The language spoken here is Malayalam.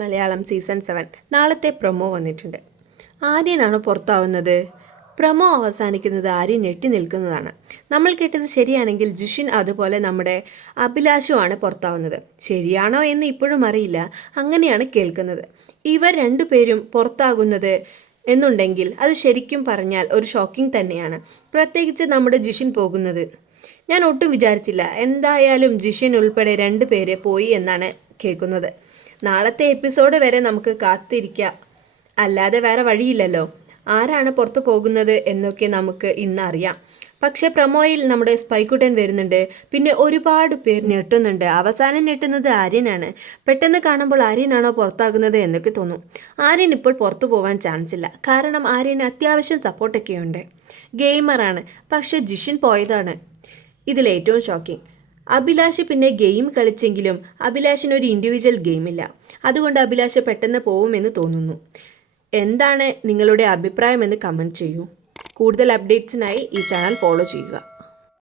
മലയാളം സീസൺ 7 നാളത്തെ പ്രൊമോ വന്നിട്ടുണ്ട്. ആര്യനാണ് പുറത്താവുന്നത്. പ്രൊമോ അവസാനിക്കുന്നത് ആര്യൻ ഞെട്ടി നിൽക്കുന്നതാണ്. നമ്മൾ കേട്ടത് ശരിയാണെങ്കിൽ ജിഷിൻ അതുപോലെ നമ്മുടെ അഭിലാഷുമാണ് പുറത്താവുന്നത്. ശരിയാണോ എന്ന് ഇപ്പോഴും അറിയില്ല. അങ്ങനെയാണ് കേൾക്കുന്നത്. ഇവർ രണ്ടുപേരും പുറത്താകുന്നത് എന്നുണ്ടെങ്കിൽ അത് ശരിക്കും പറഞ്ഞാൽ ഒരു ഷോക്കിംഗ് തന്നെയാണ്. പ്രത്യേകിച്ച് നമ്മുടെ ജിഷിൻ പോകുന്നത് ഞാൻ ഒട്ടും വിചാരിച്ചില്ല. എന്തായാലും ജിഷിൻ ഉൾപ്പെടെ 2 പേര് പോയി എന്നാണ് കേൾക്കുന്നത്. നാളത്തെ എപ്പിസോഡ് വരെ നമുക്ക് കാത്തിരിക്കാം, അല്ലാതെ വേറെ വഴിയില്ലല്ലോ. ആരാണ് പുറത്തു പോകുന്നത് എന്നൊക്കെ നമുക്ക് ഇന്ന് അറിയാം. പക്ഷേ പ്രൊമോയിൽ നമ്മുടെ സ്പൈക്കുട്ടൻ വരുന്നുണ്ട്. പിന്നെ ഒരുപാട് പേർ ഞെട്ടുന്നുണ്ട്. അവസാനം ഞെട്ടുന്നത് ആര്യനാണ്. പെട്ടെന്ന് കാണുമ്പോൾ ആര്യനാണോ പുറത്താകുന്നത് എന്നൊക്കെ തോന്നും. ആര്യൻ ഇപ്പോൾ പുറത്തു പോകാൻ ചാൻസ് ഇല്ല. കാരണം ആര്യന് അത്യാവശ്യം സപ്പോർട്ടൊക്കെയുണ്ട്. ഗെയിമറാണ്. പക്ഷേ ജിഷിൻ പോയതാണ് ഇതിലേറ്റവും ഷോക്കിംഗ്. അഭിലാഷ് പിന്നെ ഗെയിം കളിച്ചെങ്കിലും അഭിലാഷിനൊരു ഇൻഡിവിജ്വൽ ഗെയിമില്ല. അതുകൊണ്ട് അഭിലാഷ് പെട്ടെന്ന് പോവുമെന്ന് തോന്നുന്നു. എന്താണ് നിങ്ങളുടെ അഭിപ്രായമെന്ന് കമൻറ്റ് ചെയ്യൂ. കൂടുതൽ അപ്ഡേറ്റ്സിനായി ഈ ചാനൽ ഫോളോ ചെയ്യുക.